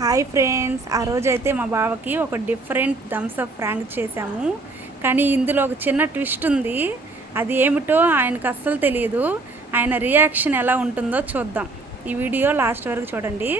Hi friends, ఆ రోజైతే మా బావకి ఒక డిఫరెంట్ థమ్స్ అప్ ప్రాంక్ చేశాము. కానీ ఇందులో ఒక చిన్న ట్విస్ట్ ఉంది. అది ఏమిటో ఆయనకు అస్సలు తెలియదు. ఆయన రియాక్షన్ ఎలా ఉంటుందో చూద్దాం. ఈ వీడియో లాస్ట్ వరకు చూడండి.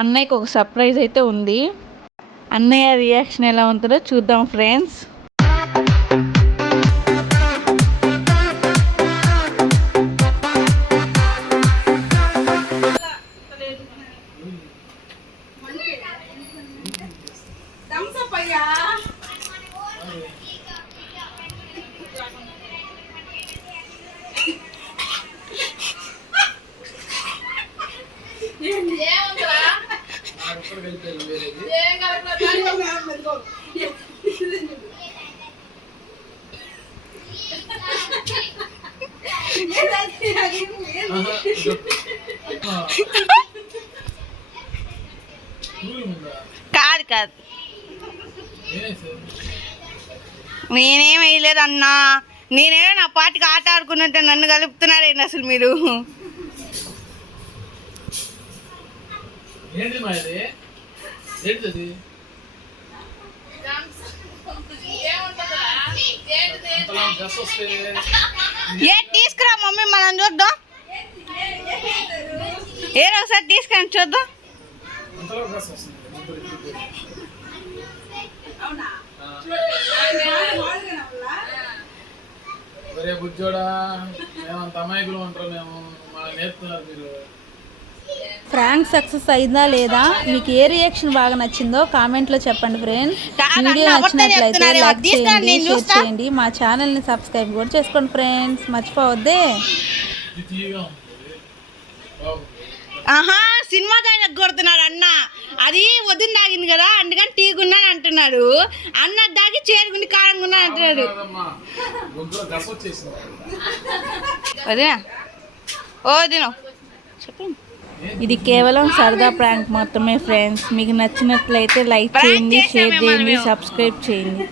అన్నయ్యకి ఒక సర్ప్రైజ్ అయితే ఉంది. అన్నయ్య రియాక్షన్ ఎలా ఉంటుందో చూద్దాం ఫ్రెండ్స్. కాదు కాదు, నేనేం వేయలేదు అన్నా. నేనేమో నా పాటికి ఆట ఆడుకున్నట్టు నన్ను కలుపుతున్నారేంటి అసలు మీరు? ఏ తీసుకురా మమ్మీ, మనం చూద్దాం. ఏదో ఒకసారి తీసుకుని చూద్దాం. ప్రాంక్ సక్సెస్ అయిందా లేదా, మీకు ఏ రియాక్షన్ బాగా నచ్చిందో కామెంట్లో చెప్పండి ఫ్రెండ్స్. వీడియో నచ్చినట్లయితే లైక్ చేయండి, షేర్ చేయండి. మా ఛానల్ని సబ్స్క్రైబ్ కూడా చేసుకోండి ఫ్రెండ్స్, మర్చిపోవద్దే. సినిమా డైలాగ్ కొడుతున్నాడు అన్న. అది వదిన తాగింది కదా, అందుకని టీగున్నాను అంటున్నాడు. అన్న దాగి చేరుకుని కారంగా ఉన్నాను అంటున్నాడు. వదినా ఓ వదిన చెప్పండి. ఇది కేవలం సరదా ప్రాంక్ మాత్రమే ఫ్రెండ్స్. మీకు నచ్చినట్లయితే లైక్ చేయండి, షేర్ చేయండి, సబ్స్క్రైబ్ చేయండి.